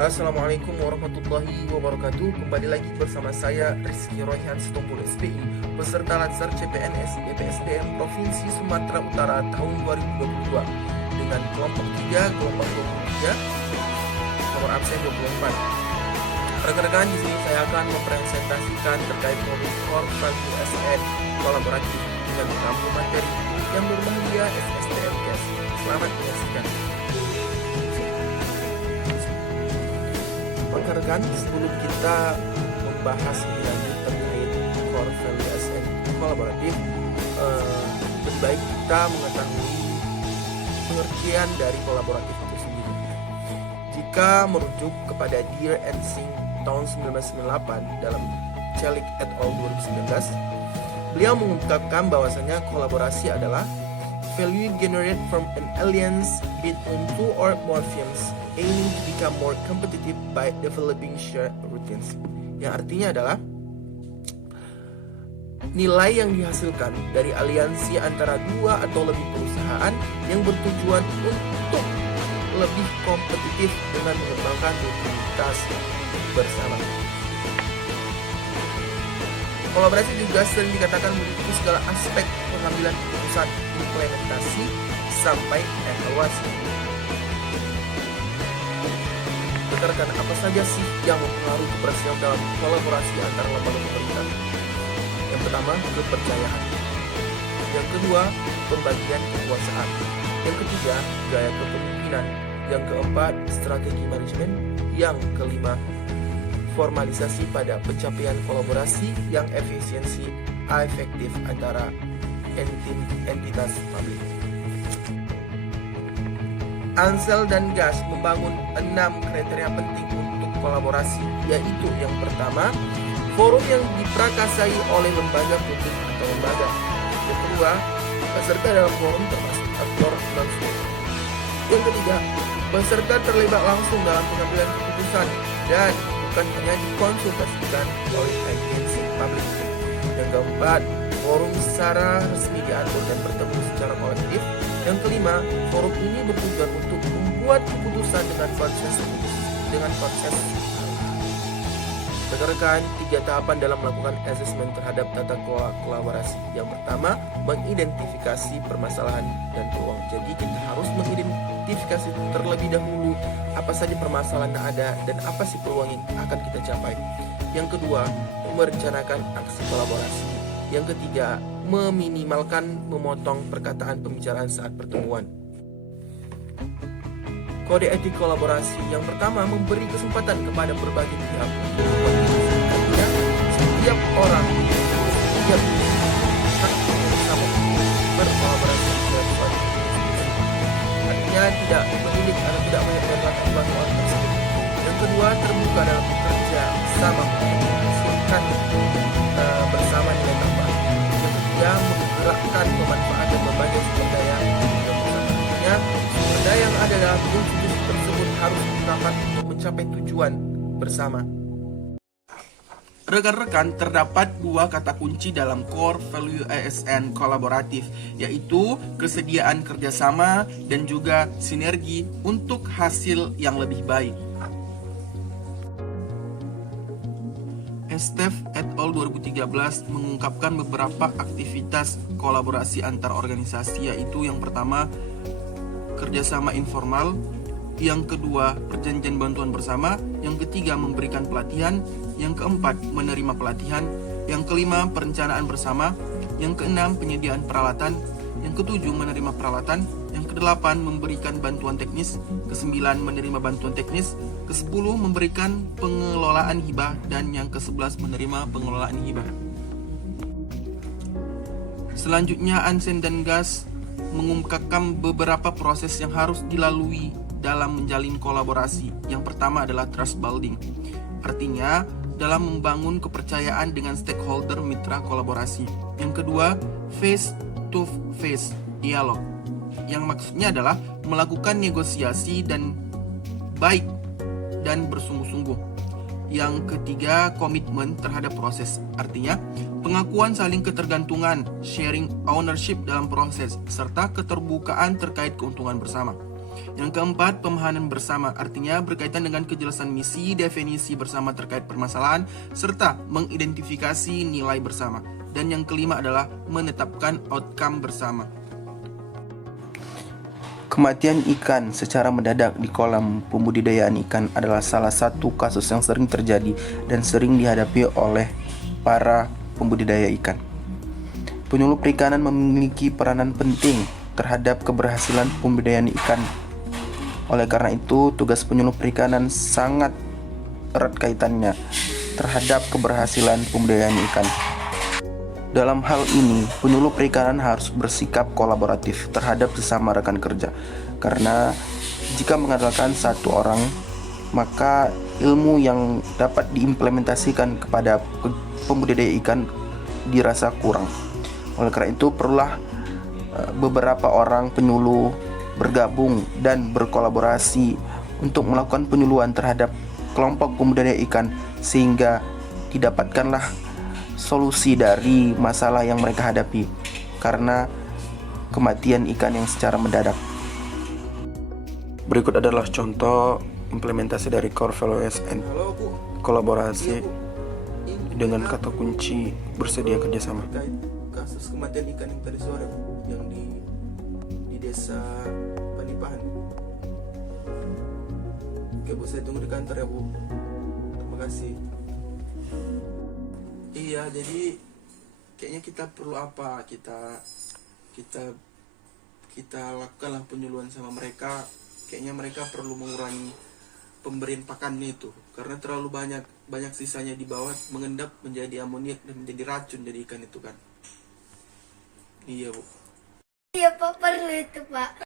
Assalamualaikum warahmatullahi wabarakatuh. Kembali lagi bersama saya Rizky Royhan Sitompul SPI, peserta Latsar CPNS BPSDM Provinsi Sumatera Utara tahun 2022 dengan kelompok 3, gelombang 23, nomor absen 24. Rekan-rekan, di sini saya akan mempresentasikan terkait modul Core Value SN kolaboratif dengan mengambil materi yang berbahagia SSTM CAS. Selamat menyaksikan. Rekan-rekan, sebelum kita membahas lebih lanjut terkait Core Value SN kolaboratif, lebih baik kita mengetahui pengertian dari kolaboratif itu sendiri. Jika merujuk kepada Dear and Sing tahun 1998 dalam Celik et al. 2019, beliau mengungkapkan bahwasanya kolaborasi adalah value generated from an alliance between two or more firms aiming to become more competitive by developing shared routines. Yang artinya adalah nilai yang dihasilkan dari aliansi antara dua atau lebih perusahaan yang bertujuan untuk lebih kompetitif dengan mengembangkan rutinitas bersama. Kolaborasi juga sering dikatakan meliputi segala aspek pengambilan keputusan, implementasi, sampai evaluasi. Rekan-rekan, apa saja sih yang mempengaruhi keberhasilan dalam kolaborasi antara lembaga pemerintah? Yang pertama, kepercayaan. Yang kedua, pembagian kekuasaan. Yang ketiga, gaya kepemimpinan. Yang keempat, strategi manajemen. Yang kelima, formalisasi pada pencapaian kolaborasi yang efektif antara entitas publik. Ansel dan Gas membangun 6 kriteria penting untuk kolaborasi, yaitu yang pertama, forum yang diprakarsai oleh lembaga publik atau lembaga. Yang kedua, peserta dalam forum termasuk aktor langsung. Yang ketiga, peserta terlibat langsung dalam pengambilan keputusan dan bukan hanya dikonsultasikan oleh agensi publik. Yang keempat, forum secara resmi diatur dan bertemu secara kolektif. Yang kelima, forum ini bertujuan untuk membuat keputusan dengan konsensus. Rekan-rekan, 3 tahapan dalam melakukan asesmen terhadap tata kelola kolaborasi. Yang pertama, mengidentifikasi permasalahan dan peluang. Jadi kita harus mengidentifikasi terlebih dahulu apa saja permasalahan yang ada dan apa sih peluang yang akan kita capai. Yang kedua, merencanakan aksi kolaborasi. Yang ketiga, meminimalkan memotong perkataan pembicaraan saat pertemuan. Kode etik kolaborasi yang pertama memberi kesempatan kepada berbagai pihak untuk artinya setiap orang setiap hak bersama berkolaborasi dengan suatu artinya tidak menulis atau tidak menyebabkan bantuan tersebut. Yang kedua, terbuka dalam bekerja sama menghasilkan bersama nilai tambah. Yang ketiga, menggerakkan pemanfaatan berbagai sumber daya. Artinya sumber daya yang ada dalam institusi tersebut harus digunakan untuk mencapai tujuan bersama. Rekan-rekan, terdapat 2 kata kunci dalam Core Value ASN kolaboratif, yaitu kesediaan kerjasama dan juga sinergi untuk hasil yang lebih baik. Estef et al. 2013 mengungkapkan beberapa aktivitas kolaborasi antar organisasi, yaitu yang pertama, kerjasama informal, yang kedua, perjanjian bantuan bersama, yang ketiga, memberikan pelatihan, yang keempat, menerima pelatihan, yang kelima, perencanaan bersama, yang keenam, penyediaan peralatan, yang ketujuh, menerima peralatan, yang kedelapan, memberikan bantuan teknis, kesembilan, menerima bantuan teknis, kesepuluh, memberikan pengelolaan hibah, dan yang ke-11, menerima pengelolaan hibah. Selanjutnya, Ansel dan Gas mengungkapkan beberapa proses yang harus dilalui dalam menjalin kolaborasi. Yang pertama adalah trust building. Artinya, dalam membangun kepercayaan dengan stakeholder mitra kolaborasi. Yang kedua, face to face dialog. Yang maksudnya adalah melakukan negosiasi dan baik dan bersungguh-sungguh. Yang ketiga, komitmen terhadap proses. Artinya, pengakuan saling ketergantungan, sharing ownership dalam proses, serta keterbukaan terkait keuntungan bersama. Yang keempat, pemahaman bersama, artinya berkaitan dengan kejelasan misi, definisi bersama terkait permasalahan, serta mengidentifikasi nilai bersama. Dan yang kelima adalah menetapkan outcome bersama. Kematian ikan secara mendadak di kolam pembudidayaan ikan adalah salah satu kasus yang sering terjadi dan sering dihadapi oleh para pembudidaya ikan. Penyuluh perikanan memiliki peranan penting terhadap keberhasilan pembudidayaan ikan. Oleh karena itu, tugas penyuluh perikanan sangat erat kaitannya terhadap keberhasilan pembudidayaan ikan. Dalam hal ini, penyuluh perikanan harus bersikap kolaboratif terhadap sesama rekan kerja. Karena jika mengandalkan satu orang, maka ilmu yang dapat diimplementasikan kepada pembudidaya ikan dirasa kurang. Oleh karena itu, perlulah beberapa orang penyuluh bergabung dan berkolaborasi untuk melakukan penyuluhan terhadap kelompok pembudidaya ikan sehingga didapatkanlah solusi dari masalah yang mereka hadapi karena kematian ikan yang secara mendadak. Berikut adalah contoh implementasi dari core values and kolaborasi dengan kata kunci bersedia kerjasama. Kasus kematian ikan yang tadi sore yang di desa Panipahan. Oke Bu, saya tunggu di kantor ya Bu. Terima kasih. Iya, jadi kayaknya kita perlu apa? Kita lakukanlah penyuluhan sama mereka. Kayaknya mereka perlu mengurangi pemberian pakannya itu karena terlalu banyak sisanya di bawah mengendap menjadi amoniak dan menjadi racun dari ikan itu kan. Iya Bu. Iya Pak, perlu itu Pak.